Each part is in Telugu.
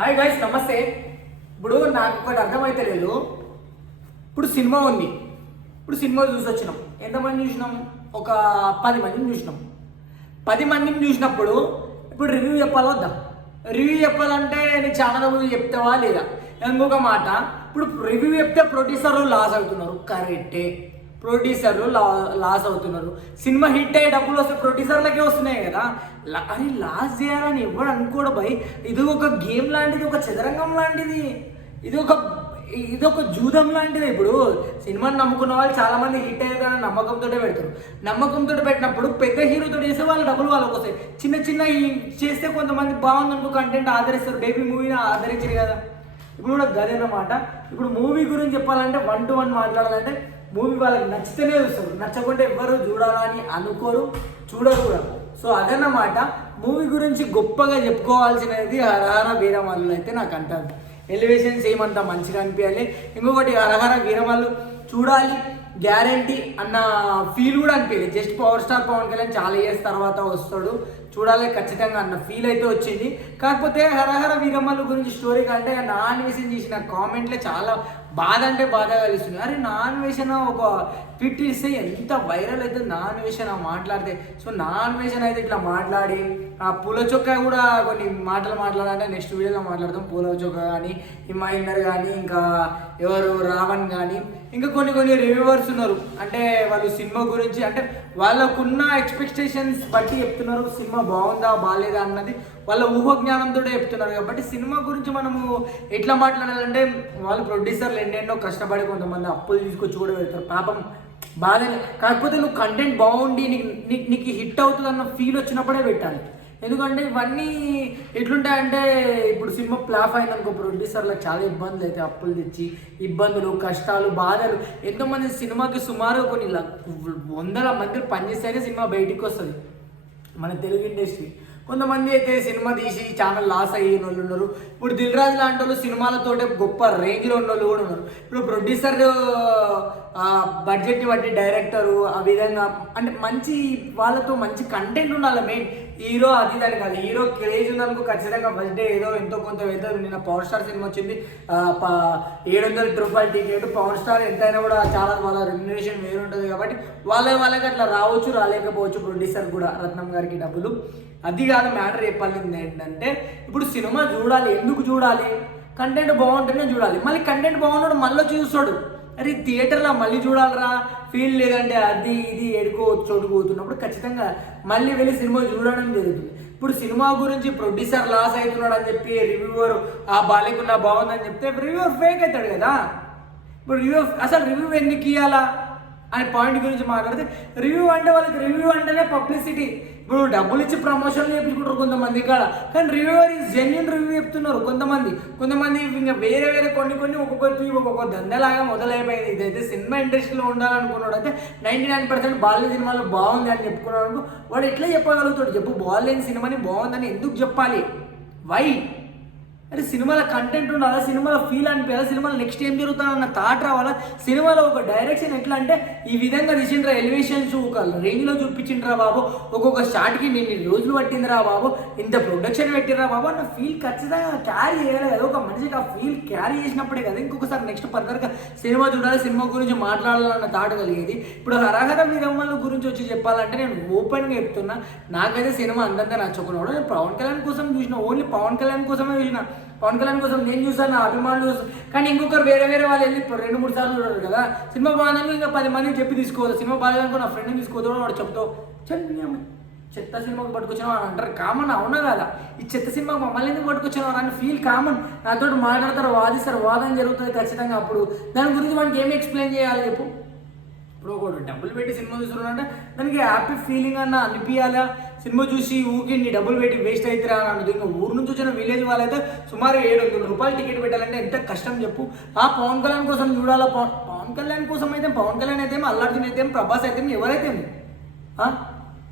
హాయ్ గైస్, నమస్తే. ఇప్పుడు నాకు ఒకటి అర్థమైతే లేదు. ఇప్పుడు సినిమా ఉంది. ఇప్పుడు సినిమా చూసి వచ్చినాం. ఎంతమంది చూసినాం? ఒక 10 మందిని చూసినాం. 10 మందిని చూసినప్పుడు ఇప్పుడు రివ్యూ చెప్పాలా వద్దా? రివ్యూ చెప్పాలంటే నీ ఛానల్ ముందు చెప్తావా లేదా? ఇంకొక మాట, ఇప్పుడు రివ్యూ చెప్తే ప్రొడ్యూసర్లు లాస్ అవుతున్నారు. కరెక్టే, ప్రొడ్యూసర్లు లాస్ అవుతున్నారు. సినిమా హిట్ అయ్యే డబ్బులు వస్తే ప్రొడ్యూసర్లకే వస్తున్నాయి కదా. అని లాస్ చేయాలని ఎవడు అనుకోడు భయ్. ఇది ఒక గేమ్ లాంటిది, ఒక చదరంగం లాంటిది, ఇది ఒక జూదం లాంటిది. ఇప్పుడు సినిమాని నమ్ముకున్న వాళ్ళు చాలా మంది హిట్ అయ్యేదని నమ్మకంతో పెడతారు. నమ్మకంతో పెట్టినప్పుడు పెద్ద హీరోతో చేస్తే వాళ్ళ డబ్బులు వాళ్ళకి వస్తాయి. చిన్న చిన్న చేస్తే కొంతమంది బాగుందనుకో కంటెంట్ ఆదరిస్తారు. బేబీ మూవీని ఆదరించారు కదా. ఇప్పుడు కూడా గదే అన్నమాట. ఇప్పుడు మూవీ గురించి చెప్పాలంటే 1 to 1 మాట్లాడాలంటే మూవీ వాళ్ళకి నచ్చితేనే చూస్తారు. నచ్చకుంటే ఎవ్వరు చూడాలని అనుకోరు, చూడరు కూడా. సో అదన్నమాట. మూవీ గురించి గొప్పగా చెప్పుకోవాల్సినది హరహర వీరమల్లు అయితే నాకు అంటారు. ఎలివేషన్స్ ఏమంతా మంచిగా అనిపించాలి. ఇంకొకటి హరహర వీరమల్లు చూడాలి గ్యారంటీ అన్న ఫీల్ కూడా అనిపించలేదు. Just power star Pawan Kalyan చాలా ఇయర్స్ తర్వాత వస్తాడు, చూడాలి ఖచ్చితంగా అన్న ఫీల్ అయితే వచ్చింది. కాకపోతే హరహర వీరమల్లు గురించి స్టోరీ కంటే నాన్ వేషన్ చేసిన కామెంట్లే చాలా బాధ అంటే బాధ కలుస్తుంది. అరే నాన్ వేషన్ ఒక ట్విట్ ఇస్తే ఎంత వైరల్ అయితే నాన్ వేషన్ మాట్లాడితే. సో నాన్ వేషన్ అయితే ఇట్లా మాట్లాడి ఆ పూల చొక్కా కూడా కొన్ని మాటలు మాట్లాడాలంటే నెక్స్ట్ వీడియోలో మాట్లాడతాం. పూల చొక్కా కానీ, హిమాయిందర్ కానీ, ఇంకా ఎవరు రావణ్ కానీ, ఇంకా కొన్ని రివ్యూవర్స్ ఉన్నారు. అంటే వాళ్ళు సినిమా గురించి అంటే వాళ్ళకున్న ఎక్స్పెక్టేషన్స్ బట్టి చెప్తున్నారు. సినిమా బాగుందా బాగాలేదా అన్నది వాళ్ళ ఊహజ్ఞానంతో చెప్తున్నారు. కాబట్టి సినిమా గురించి మనము ఎట్లా మాట్లాడాలంటే వాళ్ళు ప్రొడ్యూసర్లు ఎన్నెన్నో కష్టపడి కొంతమంది అప్పులు తీసుకొచ్చి కూడా పెడతారు. పాపం బాధనే. కాకపోతే నువ్వు కంటెంట్ బాగుండి నీకు హిట్ అవుతుంది అన్న ఫీల్ వచ్చినప్పుడే పెట్టాలి. ఎందుకంటే ఇవన్నీ ఎట్లుంటాయంటే ఇప్పుడు సినిమా ఫ్లాప్ అయిందనుకో ప్రొడ్యూసర్లకు చాలా ఇబ్బందులు అయితే, అప్పులు తెచ్చి ఇబ్బందులు, కష్టాలు, బాధలు. ఎంతోమంది సినిమాకి సుమారు కొన్ని 100 మంది పనిచేస్తేనే సినిమా బయటికి వస్తుంది మన తెలుగు ఇండస్ట్రీ. కొంతమంది అయితే సినిమా తీసి ఛానల్ లాస్ అయ్యిన వాళ్ళు ఉన్నారు. ఇప్పుడు దిల్ రాజు లాంటి వాళ్ళు సినిమాలతోటే గొప్ప రేంజ్లో ఉన్న వాళ్ళు కూడా ఉన్నారు. ఇప్పుడు ప్రొడ్యూసర్ బడ్జెట్ని బట్టి డైరెక్టరు ఆ విధంగా అంటే మంచి వాళ్ళతో మంచి కంటెంట్ ఉండాలి. మెయిన్ హీరో అది దాని కాదు. హీరో క్రేజ్ ఉందనుకో ఖచ్చితంగా ఫస్ట్ డే ఏదో ఎంతో కొంత వెళ్తారు. నిన్న పవర్ స్టార్ సినిమా వచ్చింది, 700 రూపాయల టికెట్. పవర్ స్టార్ ఎంతైనా కూడా చాలా వాళ్ళ రెమ్యునరేషన్ వేరు ఉంటుంది కాబట్టి వాళ్ళకి అట్లా రావచ్చు, రాలేకపోవచ్చు. ప్రొడ్యూసర్ కూడా రత్నం గారికి డబ్బులు అది కాదు మ్యాటర్. చెప్పాలి ఏంటంటే ఇప్పుడు సినిమా చూడాలి. ఎందుకు చూడాలి? కంటెంట్ బాగుంటేనే చూడాలి. మళ్ళీ కంటెంట్ బాగున్నాడు మళ్ళీ చూస్తాడు. అరే థియేటర్లో మళ్ళీ చూడాలరా ఫీల్ లేదంటే అది ఇది ఎడుకో చోటుకుపోతున్నప్పుడు ఖచ్చితంగా మళ్ళీ వెళ్ళి సినిమా చూడడం జరుగుతుంది. ఇప్పుడు సినిమా గురించి ప్రొడ్యూసర్ లాస్ అవుతున్నాడు అని చెప్పి రివ్యూవర్ బాగాలేకున్నా బాగుందని చెప్తే రివ్యూవర్ ఫేక్ అవుతాడు కదా. ఇప్పుడు అసలు రివ్యూ ఎందుకు ఇవ్వాలా అనే పాయింట్ గురించి మాట్లాడితే రివ్యూ అంటే వాళ్ళకి రివ్యూ అంటేనే పబ్లిసిటీ. ఇప్పుడు డబ్బులు ఇచ్చి ప్రమోషన్లు చేయించుకుంటారు కొంతమంది కాడ, కానీ రివ్యూవర్ ఈజ్ జెన్యున్ రివ్యూ చెప్తున్నారు. కొంతమంది ఇంకా వేరే కొన్ని ఒక్కొక్క దందలాగా మొదలైపోయింది. ఇదైతే సినిమా ఇండస్ట్రీలో ఉండాలనుకున్నాడు అయితే 99% బాగాలేని సినిమాలో బాగుంది అని చెప్పుకున్నాడు అనుకో, వాడు ఎట్లా చెప్పగలుగుతాడు చెప్పు? బాగాలేని సినిమాని బాగుందని ఎందుకు చెప్పాలి? వై? అరే సినిమాలో కంటెంట్ ఉండాలా, సినిమాలో ఫీల్ అనిపించాలా, సినిమాలో నెక్స్ట్ ఏం జరుగుతుందన్న థాట్ రావాలా. సినిమాలో ఒక డైరెక్షన్ ఎట్లా అంటే ఈ విధంగా తీసిండ్రా, ఎలివేషన్స్ ఒక రేంజ్లో చూపించిండ్రా బాబు, ఒక్కొక్క షాట్కి నేను రోజులు పట్టిందిరా బాబు, ఇంత ప్రొడక్షన్ పెట్టినరా బాబు అన్న ఫీల్ ఖచ్చితంగా క్యారీ చేయాలి కదా. ఒక మనిషికి ఆ ఫీల్ క్యారీ చేసినప్పుడే కదా ఇంకొకసారి నెక్స్ట్ ఫర్దర్గా సినిమా చూడాలి, సినిమా గురించి మాట్లాడాలన్న థాట్ కలిగేది. ఇప్పుడు హరహర వీరమల్లు గురించి వచ్చి చెప్పాలంటే నేను ఓపెన్గా చెప్తున్నా, నాకైతే సినిమా అందంతా నచ్చుకున్నాడు. నేను పవన్ కళ్యాణ్ కోసం చూసిన, ఓన్లీ పవన్ కళ్యాణ్ కోసమే చూసిన. పవన్ కళ్యాణ్ కోసం నేను చూసాను, నా అభిమానులు చూసాను. కానీ ఇంకొకరు వేరే వాళ్ళు వెళ్ళి 2-3 సార్లు చూడరు కదా. సినిమా బాగుందని ఇంకా 10 మందికి చెప్పి తీసుకోవద్దు. సినిమా బాగాలేదనుకో నా ఫ్రెండ్ని తీసుకోవద్దు, వాడు చెప్తావు చెత్త సినిమాకి పట్టుకొచ్చినావు అని అంటారు. కామన్ అవునా కదా? ఈ చెత్త సినిమాకి మమ్మల్ని ఎందుకు పట్టుకొచ్చినావు అని ఫీల్ కామన్. నాతో మాట్లాడతారు, వాదిస్తారు, వాదన జరుగుతుంది ఖచ్చితంగా. అప్పుడు దాని గురించి వాడికి ఏమి ఎక్స్ప్లెయిన్ చేయాలి చెప్పు? ఇప్పుడు ఒకటి డబ్బులు పెట్టి సినిమా చూస్తున్నాడంటే దానికి హ్యాపీ ఫీలింగ్ అన్న అనిపించాలా. సినిమా చూసి ఊకి నీ డబ్బులు పెట్టి వేస్ట్ అవుతారా అని అన్నది. ఇంకా ఊరు నుంచి వచ్చిన విలేజ్ వాళ్ళైతే సుమారు 700 రూపాయలు టికెట్ పెట్టాలంటే ఎంత కష్టం చెప్పు. పవన్ కళ్యాణ్ కోసం చూడాలా. పవన్ కళ్యాణ్ కోసం అయితే పవన్ కళ్యాణ్ అయితే అల్లు అయితే ప్రభాస్ అయితే ఎవరైతే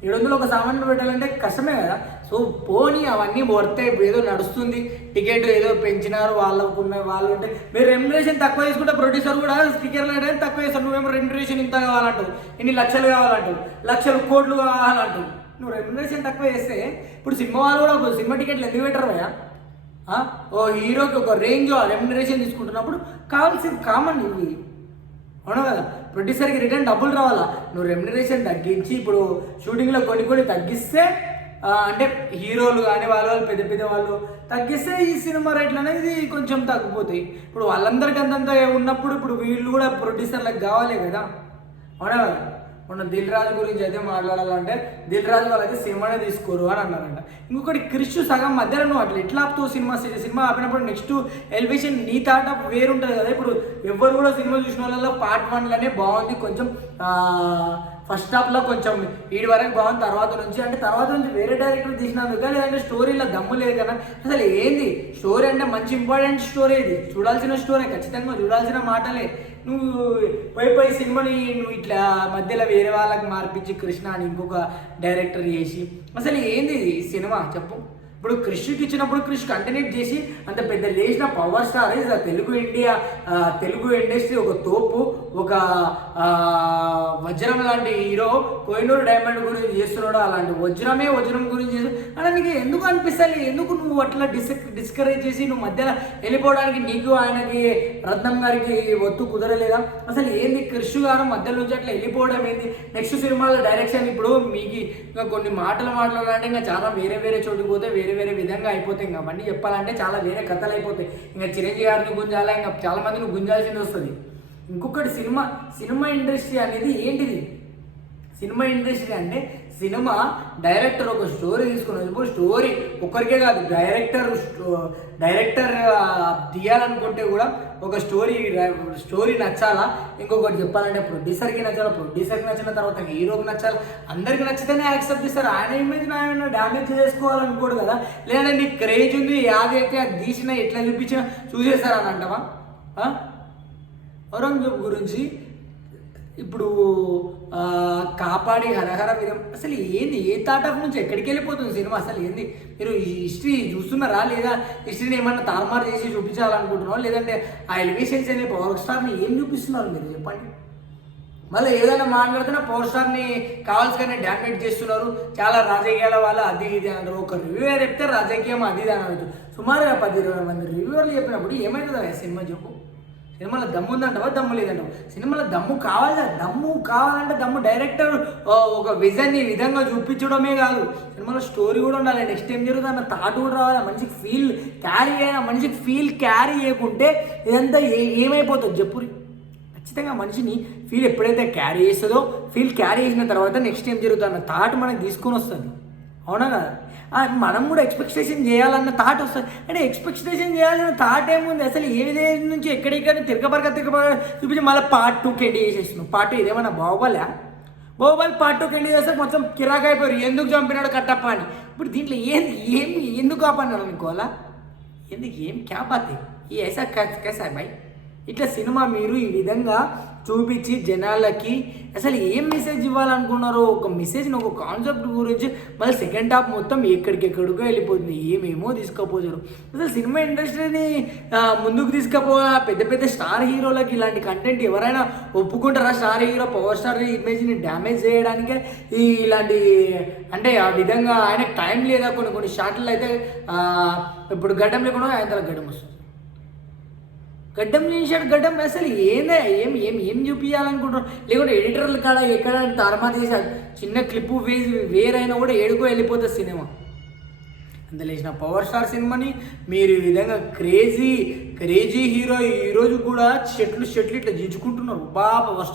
700 ఒక సామాన్యుడు పెట్టాలంటే కష్టమే కదా. సో పోనీ అవన్నీ పడితే ఏదో నడుస్తుంది, టికెట్ ఏదో పెంచినారు వాళ్ళకున్న వాళ్ళు ఉంటే. మీరు రెమ్యునరేషన్ తక్కువ తీసుకుంటే ప్రొడ్యూసర్ కూడా స్పీకర్లు అంటే తక్కువ చేస్తాడు. నువ్వేమో రెమ్యునరేషన్ ఇంత కావాలంటావు, ఇన్ని లక్షలు కావాలంటావు, లక్షలు కోట్లు కావాలంటావు. నువ్వు రెమ్యునరేషన్ తక్కువ చేస్తే ఇప్పుడు సినిమా వాళ్ళు కూడా సినిమా టికెట్లు ఎందుకు పెట్టరు భయ్యా? ఓ హీరోకి ఒక రేంజ్ రెమ్యునరేషన్ తీసుకుంటున్నప్పుడు కావాల్సింది కామన్ ఇవి, అవును కదా. ప్రొడ్యూసర్కి రిటర్న్ డబ్బులు రావాలా, నువ్వు రెమ్యునరేషన్ తగ్గించి ఇప్పుడు షూటింగ్లో కొన్ని తగ్గిస్తే అంటే హీరోలు కానీ వాళ్ళు పెద్ద పెద్ద వాళ్ళు తగ్గిస్తే ఈ సినిమా రేట్లు అనేది కొంచెం తగ్గిపోతాయి. ఇప్పుడు వాళ్ళందరికీ అంతంత ఉన్నప్పుడు ఇప్పుడు వీళ్ళు కూడా ప్రొడ్యూసర్లకు కావాలి కదా, అవునా కదా. మొన్న దిల్ రాజు గురించి అయితే మాట్లాడాలంటే దిల్ రాజు వాళ్ళైతే సినిమానే తీసుకోరు అని అన్నారంట. ఇంకొకటి క్రిష్ సగం మధ్యలో నువ్వు అట్లా ఎట్లా ఆపుతావు సినిమా ఆపినప్పుడు నెక్స్ట్ ఎలివేషన్ నీ థాట్ వేరుంటుంది కదా. ఇప్పుడు ఎవరు కూడా సినిమా చూసిన వాళ్ళలో పార్ట్ 1లోనే బాగుంది, కొంచెం ఫస్ట్ హాఫ్లో కొంచెం వీడి వరకు బాగుంది, తర్వాత నుంచి వేరే డైరెక్టర్ తీసినందుకు లేదంటే స్టోరీలో దమ్ము లేదు కదా. అసలు ఏంది స్టోరీ అంటే మంచి ఇంపార్టెంట్ స్టోరీ, ఇది చూడాల్సిన స్టోరీ, ఖచ్చితంగా చూడాల్సిన మాటలే. నువ్వు పోయి సినిమాని నువ్వు ఇట్లా మధ్యలో వేరే వాళ్ళకి మార్పించి కృష్ణ అని ఇంకొక డైరెక్టర్ చేసి అసలు ఏంది సినిమా చెప్పు. ఇప్పుడు క్రిష్కి ఇచ్చినప్పుడు క్రిష్ కంటిన్యూట్ చేసి అంత పెద్ద లేచిన పవర్ స్టార్ తెలుగు ఇండస్ట్రీ ఒక తోపు, ఒక వజ్రం లాంటి హీరో కోహినూర్ డైమండ్ గురించి చేస్తున్నాడు, అలాంటి వజ్రం గురించి చేసి అలా నీకు ఎందుకు అనిపిస్తుంది? ఎందుకు నువ్వు అట్లా డిస్కరేజ్ చేసి నువ్వు మధ్యలో వెళ్ళిపోవడానికి నీకు ఆయనకి రత్నం గారికి ఒత్తు కుదరలేదా? అసలు ఏంది క్రిష్ గారు మధ్యలో నుంచి అట్లా వెళ్ళిపోవడం ఏంది? నెక్స్ట్ సినిమాలో డైరెక్షన్ ఇప్పుడు మీకు ఇంకా కొన్ని మాటలు మాట్లాడాలంటే ఇంకా చాలా వేరే చోటుకి పోతే వేరే విధంగా అయిపోతాయి. ఇంకా అవన్నీ చెప్పాలంటే చాలా వేరే కథలు అయిపోతాయి. ఇంకా చిరంజీవి గారిని గుంజాలా, ఇంకా చాలా మందిని గుంజాల్సింది వస్తుంది. ఇంకొకటి సినిమా ఇండస్ట్రీ అనేది ఏంటిది? సినిమా ఇండస్ట్రీ అంటే సినిమా డైరెక్టర్ ఒక స్టోరీ తీసుకుని స్టోరీ ఒక్కరికే కాదు, డైరెక్టర్ తీయాలనుకుంటే కూడా ఒక స్టోరీ నచ్చాలా. ఇంకొకటి చెప్పాలంటే ప్రొడ్యూసర్కి నచ్చిన తర్వాత హీరోకి నచ్చాలి. అందరికి నచ్చితేనే యాక్సెప్ట్ చేస్తారు. ఆయన ఇమేజ్ ఆయన డ్యామేజ్ చేసుకోవాలనుకోడు కదా. లేదంటే నీకు క్రేజ్ ఉంది, యాది అయితే అది తీసినా ఎట్లా చూపించినా చూసేస్తారని అంటావా? ఔరంగజేబ్ గురించి ఇప్పుడు కాపాడి హరహర విధం అసలు ఏంది? ఏ థాట్ ఆఫ్ నుంచి ఎక్కడికి వెళ్ళిపోతుంది సినిమా? అసలు ఏంది? మీరు హిస్టరీ చూస్తున్నారా లేదా? హిస్టరీని ఏమన్నా తారుమారు చేసి చూపించాలనుకుంటున్నారా? లేదంటే ఆ ఎలివేషన్స్ అనే పవర్ స్టార్ని ఏం చూపిస్తున్నారు మీరు చెప్పండి. మళ్ళీ ఏదైనా మాట్లాడుతున్నా పవర్ స్టార్ని కావాల్సిగానే డ్యామేజ్ చేస్తున్నారు. చాలా రాజకీయాల వల్ల అది ఇది అన్నారు. ఒక రివ్యూవర్ చెప్తే రాజకీయం అది ఇది అనవచ్చు. సుమారుగా 10-20 మంది రివ్యూవర్లు చెప్పినప్పుడు ఏమవుతుందా సినిమా చెప్పు? సినిమాలో దమ్ము ఉందంటావా, దమ్ము లేదంటావా? సినిమాలో దమ్ము కావాలంటే దమ్ము డైరెక్టర్ ఒక విజన్ ఈ విధంగా చూపించడమే కాదు, సినిమాలో స్టోరీ కూడా ఉండాలి. నెక్స్ట్ ఏం జరుగుతుంది అన్న థాట్ కూడా రావాలి. మనిషికి ఫీల్ క్యారీ చేయకుంటే ఇదంతా ఏమైపోతుంది చెప్పు? ఖచ్చితంగా మనిషిని ఫీల్ ఎప్పుడైతే క్యారీ చేసిన తర్వాత నెక్స్ట్ ఏం జరుగుతుంది అన్న థాట్ మనకు తీసుకొని వస్తుంది, అవునా కదా. మనం కూడా ఎక్స్పెక్టేషన్ చేయాలన్న థాట్ వస్తుంది. అంటే ఎక్స్పెక్టేషన్ చేయాలన్న థాట్ ఏముంది? అసలు ఏ విధంగా నుంచి ఎక్కడిక్కడ తిరగబరక చూపించి మళ్ళీ పార్ట్ 2కి ఎండ్ చేసేస్తున్నాం. పార్ట్ 2 ఇదేమన్నా బాహుబలి పార్ట్ 2కి ఎండ్ చేస్తే మొత్తం కిరాక్ అయిపోయారు. ఎందుకు చంపినాడు కట్టప్ప అని. ఇప్పుడు దీంట్లో ఎందుకు ఆపన్నాడు అనుకోవాలా? ఏం క్యా బాత్ ఈ ఐసా कैसा भाई? ఇట్లా సినిమా మీరు ఈ విధంగా చూపించి జనాలకి అసలు ఏం మెసేజ్ ఇవ్వాలనుకున్నారో ఒక మెసేజ్ని ఒక కాన్సెప్ట్ గురించి మళ్ళీ సెకండ్ హాఫ్ మొత్తం ఎక్కడికెక్కడికో వెళ్ళిపోతుంది. ఏమేమో తీసుకుపోతారు. అసలు సినిమా ఇండస్ట్రీని ముందుకు తీసుకుపోవాలా? పెద్ద స్టార్ హీరోలకి ఇలాంటి కంటెంట్ ఎవరైనా ఒప్పుకుంటారా? స్టార్ హీరో పవర్ స్టార్ ఇమేజ్ని డ్యామేజ్ చేయడానికే ఇలాంటి అంటే ఆ విధంగా ఆయనకు టైం లేదా? కొన్ని షాట్లు అయితే ఇప్పుడు గడ్డం లేకుండా ఆయన గడ్డం వస్తుంది. గడ్డం గడ్డం అసలు ఏం చూపించాలనుకుంటున్నారు? లేకుంటే ఎడిటర్ల కాడ ఎక్కడ తారుమారు చేశారు. చిన్న క్లిప్పు వేరైనా కూడా ఏడుకో వెళ్ళిపోతుంది సినిమా. అంత లేచిన పవర్ స్టార్ సినిమాని మీరు ఈ విధంగా క్రేజీ హీరో ఈరోజు కూడా షెట్లు ఇట్లా దించుకుంటున్నారు. పవర్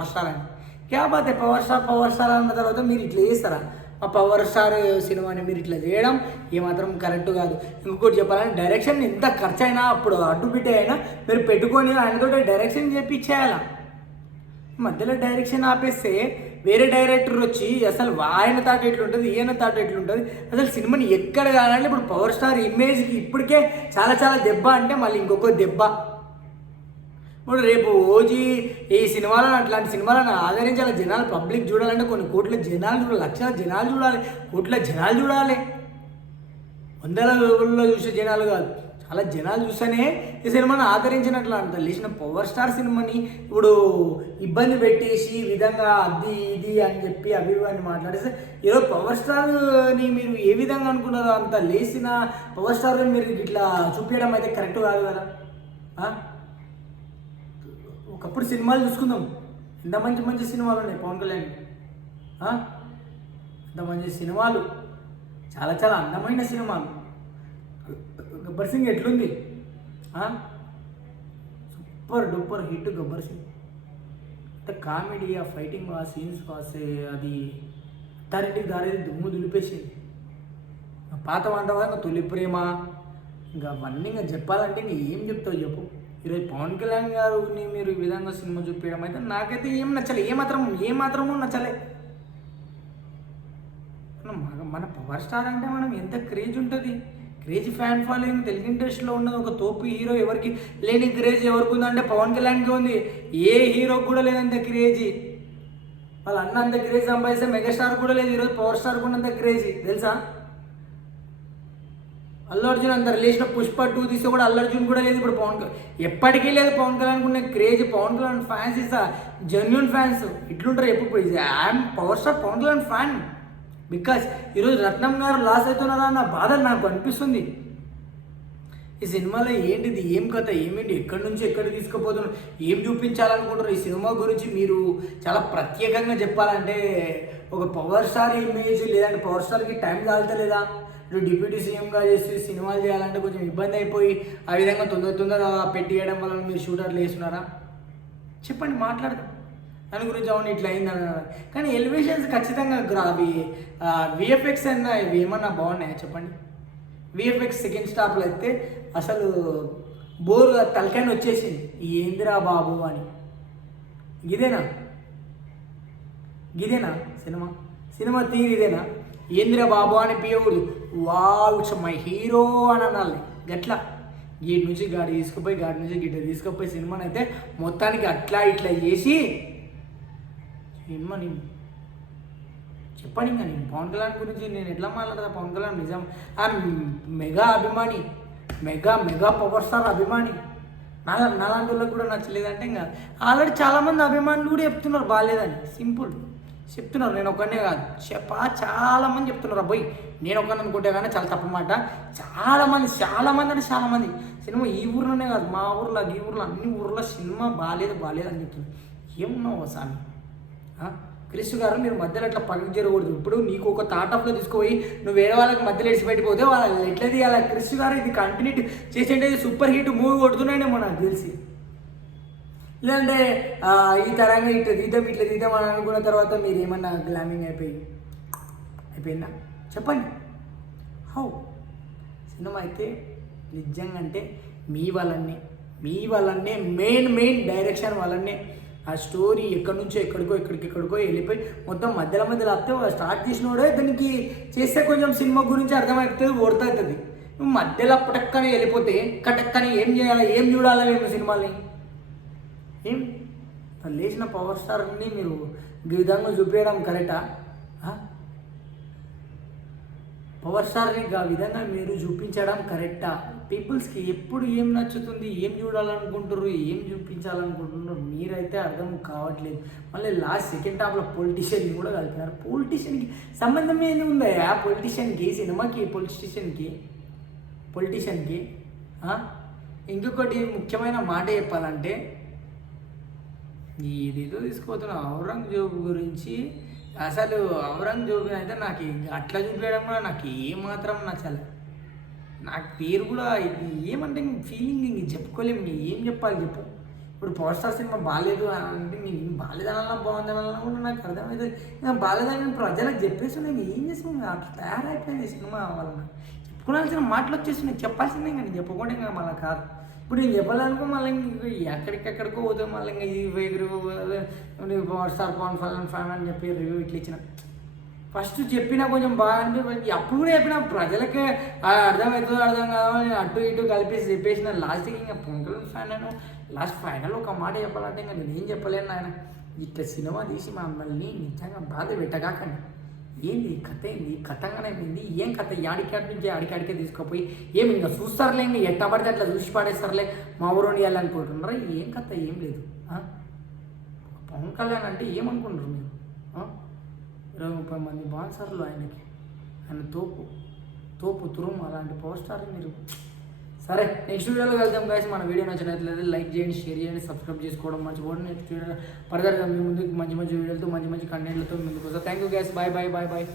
స్టార్ అని క్యా బాత్ పవర్ స్టార్ అన్న తర్వాత మీరు ఇట్లా చేస్తారా? ఆ పవర్ స్టార్ సినిమాని మీరు ఇట్లా చేయడం ఏమాత్రం కరెక్ట్ కాదు. ఇంకొకటి చెప్పాలంటే డైరెక్షన్ ఎంత ఖర్చు అయినా అప్పుడు అడ్డుబిడ్డ అయినా మీరు పెట్టుకొని ఆయనతో డైరెక్షన్ చేయించేయాల. మధ్యలో డైరెక్షన్ ఆపేస్తే వేరే డైరెక్టర్ వచ్చి అసలు ఆయన థాట్ ఎట్లుంటుంది, ఈయన థాట్ ఎట్లుంటుంది, అసలు సినిమాని ఎక్కడ కావాలంటే ఇప్పుడు పవర్ స్టార్ ఇమేజ్కి ఇప్పటికే చాలా దెబ్బ అంటే మళ్ళీ ఇంకొక దెబ్బ. ఇప్పుడు రేపు ఓజీ ఈ సినిమాలను అట్లాంటి సినిమాలను ఆదరించాలి. జనాలు పబ్లిక్ చూడాలంటే కొన్ని కోట్ల జనాలు చూడాలి, లక్షల జనాలు చూడాలి, కోట్ల జనాలు చూడాలి. 100ల చూసే జనాలు కాదు, చాలా జనాలు చూస్తేనే ఈ సినిమాని ఆదరించినట్లు అంత లేచిన పవర్ స్టార్ సినిమాని ఇప్పుడు ఇబ్బంది పెట్టేసి ఈ విధంగా అది ఇది అని చెప్పి అభిమాని మాట్లాడేస్తే ఈరోజు పవర్ స్టార్ని మీరు ఏ విధంగా అనుకున్నారో అంత లేచిన పవర్ స్టార్ని మీరు ఇట్లా చూపించడం అయితే కరెక్ట్ కాదు కదా. ఒకప్పుడు సినిమాలు చూసుకుందాం, ఎంత మంచి మంచి సినిమాలు ఉన్నాయి పవన్ కళ్యాణ్, ఎంత మంచి సినిమాలు, చాలా చాలా అందమైన సినిమాలు. గబ్బర్ సింగ్ ఎట్లుంది, super duper hit Gabbar Singh. అంటే కామెడీ, ఆ ఫైటింగ్, ఆ సీన్స్ అది అథారిటీకి దారేది దుమ్ము దులిపేసింది. పాత వంటగా తొలి ప్రేమ, ఇంకా అవన్నీ ఇంకా చెప్పాలంటే ఇంకా ఏం చెప్తావు చెప్పు. ఈరోజు పవన్ కళ్యాణ్ గారిని మీరు ఈ విధంగా సినిమా చూపించడం అయితే నాకైతే ఏం నచ్చలే, ఏమాత్రమూ నచ్చలే. మన పవర్ స్టార్ అంటే మనం ఎంత క్రేజ్ ఉంటుంది, క్రేజ్ ఫ్యాన్ ఫాలోయింగ్ తెలుగు ఇండస్ట్రీలో ఉన్నది. ఒక తోపు హీరో ఎవరికి లేని క్రేజ్ ఎవరికి ఉందంటే పవన్ కళ్యాణ్కి ఉంది. ఏ హీరోకి కూడా లేదంత క్రేజీ. వాళ్ళు అన్నంత క్రేజ్ సంపాదిస్తే మెగాస్టార్ కూడా లేదు. ఈరోజు పవర్ స్టార్ కూడా అంత క్రేజీ తెలుసా. అల్లు అర్జున్ అంత రిలేషన్ పుష్ప 2 తీస్తే కూడా అల్లు అర్జున్ కూడా లేదు. ఇప్పుడు పవన్ ఎప్పటికీ లేదు పవన్ కళ్యాణ్ ఉన్న క్రేజ్. Pawan Kalyan fans is genuine fans. ఇట్లుంటారు ఎప్పుడు. I'm power star Pawan Kalyan fan. Because ఈరోజు రత్నం గారు లాస్ అవుతున్నారా అన్న బాధ నాకు అనిపిస్తుంది. ఈ సినిమాలో ఏంటిది, ఏం కథ, ఏమేంటి, ఎక్కడి నుంచి ఎక్కడికి తీసుకుపోతున్నారు, ఏం చూపించాలనుకుంటారు. ఈ సినిమా గురించి మీరు చాలా ప్రత్యేకంగా చెప్పాలంటే ఒక పవర్ స్టార్ ఇమేజ్ లేదంటే పవర్ స్టార్కి టైం కాలుతలేదా. ఇప్పుడు డిప్యూటీ సీఎంగా చేసి సినిమాలు చేయాలంటే కొంచెం ఇబ్బంది అయిపోయి ఆ విధంగా తొందరగా పెట్టియడం వల్ల మీరు షూటర్లు వేస్తున్నారా చెప్పండి, మాట్లాడదాం దాని గురించి. అవును ఇట్లా అయిందని. కానీ ఎలివేషన్స్ ఖచ్చితంగా అవి విఎఫ్ఎక్స్ అయినా ఇవి ఏమన్నా బాగున్నాయా చెప్పండి. విఎఫ్ఎక్స్ సెకండ్ స్టాప్లో అయితే అసలు బోర్గా తలకాయని వచ్చేసింది. ఏందిరా బాబు అని. ఇదేనా సినిమా తీరు ఇదేనా? ఏందిరా బాబు అని పియకూడదు. వావ్ ఇట్స్ మై హీరో అని అనాలి. గట్లా గీటి నుంచి గాడి తీసుకుపోయి గాడి నుంచి గిట్ట తీసుకుపోయి సినిమాని అయితే మొత్తానికి అట్లా ఇట్లా చేసి సినిమా నేను చెప్పండి. ఇంకా నేను పవన్ కళ్యాణ్ గురించి నేను ఎట్లా మాట్లాడతా. పవన్ కళ్యాణ్ నిజం మెగా అభిమాని, మెగా పవర్ స్టార్ అభిమాని. నాలాంటి వాళ్ళకి కూడా నచ్చలేదంటే ఇంకా ఆల్రెడీ చాలామంది అభిమానులు కూడా చెప్తున్నారు బాగాలేదని. సింపుల్ చెప్తున్నారు, నేను ఒక్కనే కాదు చాలామంది చెప్తున్నారు. అబ్బాయి నేను ఒక్కని అనుకుంటే కానీ చాలా తప్పు మాట. చాలామంది అంటే చాలామంది సినిమా ఈ ఊర్లోనే కాదు మా ఊర్లో ఈ ఊర్లో అన్ని ఊర్లో సినిమా బాగాలేదు అని చెప్తున్నారు. ఏమున్నావు సామి క్రిష్ గారు, మీరు మధ్యలో అట్లా పనికి జరగకూడదు. ఇప్పుడు నీకు ఒక థాట్-ఆఫ్లో తీసుకుపోయి నువ్వు వేరే వాళ్ళకి మధ్యలో వేసి పెట్టిపోతే వాళ్ళు ఎట్లా తీయాలి. క్రిష్ గారు ఇది కంటిన్యూ చేసేంటే సూపర్ హిట్ మూవీ కొడుతున్నాడేమో నాకు తెలిసి. లేదంటే ఈ తరంగా ఇట్లా తీద్దాం అని అనుకున్న తర్వాత మీరు ఏమన్నా గ్లామింగ్ అయిపోయిందా చెప్పండి. హౌ సినిమా అయితే నిజంగా అంటే మీ వల్లనే మెయిన్ డైరెక్షన్ వల్లనే ఆ స్టోరీ ఎక్కడి నుంచో ఎక్కడికో వెళ్ళిపోయి మొత్తం మధ్యలో వస్తే స్టార్ట్ చేసినోడే దానికి చేస్తే కొంచెం సినిమా గురించి అర్థమవుతుంది, ఓడుతుంది. నువ్వు మధ్యలో పటక్కని వెళ్ళిపోతే కటక్కని ఏం చేయాలి, ఏం చూడాలి మేము సినిమాని. ఏం లేచిన పవర్ స్టార్ని మీరు ఈ విధంగా చూపించడం కరెక్టా? పవర్ స్టార్ని ఆ విధంగా మీరు చూపించడం కరెక్టా? పీపుల్స్కి ఎప్పుడు ఏం నచ్చుతుంది, ఏం చూడాలనుకుంటున్నారు, ఏం చూపించాలనుకుంటున్నారు మీరైతే అర్థం కావట్లేదు. మళ్ళీ లాస్ట్ సెకండ్ హాఫ్లో పొలిటీషియన్ని కూడా కలిపినారు. పొలిటీషియన్కి సంబంధం ఏంది ఉందా? పొలిటీషియన్కి సినిమాకి పొలిటీషియన్కి ఇంకొకటి ముఖ్యమైన మాట చెప్పాలంటే ఇదేదో తీసుకుపోతున్నా ఔరంగజేబు గురించి. అసలు ఔరంగజేబు అయితే నాకు అట్లా చూపించడం కూడా నాకు ఏమాత్రం నచ్చలే. నాకు పేరు కూడా ఇది ఏమంటే ఫీలింగ్ ఇంక చెప్పుకోలేము. ఏం చెప్పాలి చెప్పు. ఇప్పుడు పవర్ స్టార్ సినిమా బాగాలేదు అంటే నేను బాగాలేదనలా బాగుందనలా కూడా నాకు అర్థమవుతుంది. ఇంకా బాగాలేదని ప్రజలకు చెప్పేసి నేను ఏం చేస్తున్నాను అట్లా తయారైపోయింది సినిమా వలన. చెప్పుకోవాల్సిన మాటలు వచ్చేస్తున్నాయి, చెప్పాల్సిందే కానీ చెప్పకుండా ఇంకా మళ్ళీ కాదు. ఇప్పుడు నేను చెప్పాలనుకో మళ్ళీ ఎక్కడికెక్కడికో పోతే మళ్ళీ ఇంకా ఈ review power star Pawan Kalyan fan అని చెప్పి రివ్యూ ఇట్లా ఇచ్చిన. ఫస్ట్ చెప్పినా కొంచెం బాగా అనిపి అప్పుడు కూడా చెప్పిన ప్రజలకే అర్థమవుతుందో అర్థం కాదు అటు ఇటు కలిపేసి చెప్పేసిన. లాస్ట్కి ఇంకా పవన్ కళ్యాణ్ ఫ్యాన్ అయినా లాస్ట్ ఫైనల్ ఒక మాట చెప్పాలంటే ఇంకా నేనేం చెప్పలేను ఆయన. ఇట్లా సినిమా తీసి మమ్మల్ని నిజంగా బాధ పెట్టగాకండి. ఏంది కథ ఏంది కథంగానే ఏంది ఏం కథ యాడికాడి నుంచి ఆడికాడికే తీసుకుపోయి ఏమి ఇంకా చూస్తారులే ఇంకా ఎట్ట పడితే అట్లా చూసి పాడేస్తారులే మా ఊరోని అనుకుంటున్నారా ఏం కథ ఏం లేదు పవన్ కళ్యాణ్ అంటే ఏమనుకుంటారు మీరు 20-30 మంది బాన్సర్లు ఆయనకి ఆయన తోపు తురుము అలాంటి పవర్ స్టార్ మీరు. సరే నెక్స్ట్ వీడియోలో వెళ్దాం గైస్. మన వీడియో నచ్చినట్లయితే లైక్ చేయండి, షేర్ చేయండి, సబ్స్క్రైబ్ చేసుకోవడం మర్చిపోండి. నెక్స్ట్ వీడియో ఫర్దర్గా మీ ముందుకు మంచి వీడియోలతో మంచి కంటెంట్లతో ముందుకు వస్తాం. Thank you guys. బాయ్.